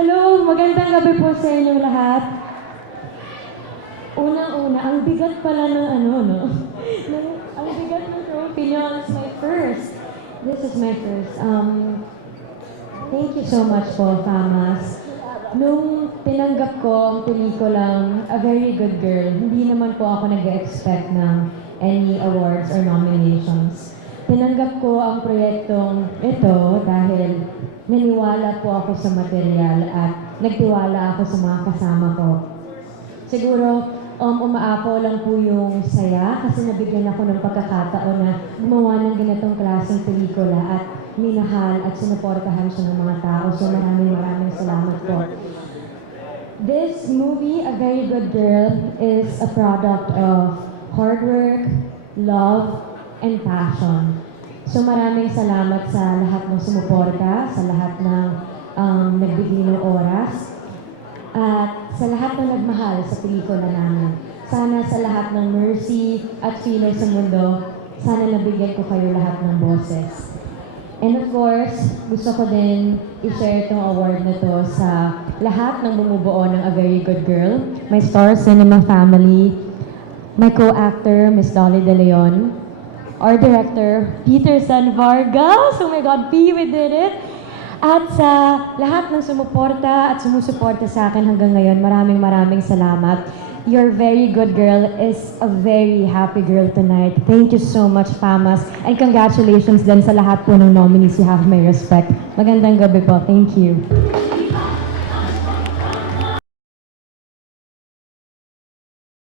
magandang gabi po sa inyong lahat. Unang-una, ang bigat pala ng ano, no? Ng, ang bigat ng trophy niyo. It's my first. This is my first. Um, thank you so much po, Famas. Nung tinanggap ko ang pelikulang A Very Good Girl, hindi naman po ako nag-expect ng any awards or nominations. Tinanggap ko ang proyektong ito dahil naniwala po ako sa material at nagtiwala ako sa mga kasama ko. Siguro, um, umaapo lang po yung saya kasi nabigyan ako ng pagkakataon na gumawa ng ganitong klaseng pelikula at minahal at sinuportahan siya ng mga tao. So maraming maraming salamat po. This movie, A Very Good Girl, is a product of hard work, love, and passion. So maraming salamat sa lahat ng sumuporta, sa lahat ng um, nagbigay ng oras, at sa lahat ng nagmahal sa pelikula namin. Sana sa lahat ng mercy at feeler sa mundo, sana nabigyan ko kayo lahat ng boses. And of course, gusto ko din i-share itong award na to sa lahat ng bumubuo ng A Very Good Girl, my Star Cinema family, my co-actor, Miss Dolly De Leon, our director, Peter San Vargas. Oh my God, P, we did it! At sa lahat ng sumuporta at sumusuporta sa akin hanggang ngayon, maraming maraming salamat. Your very good girl is a very happy girl tonight. Thank you so much, Famas. And congratulations din sa lahat po ng nominees. You have my respect. Magandang gabi po. Thank you.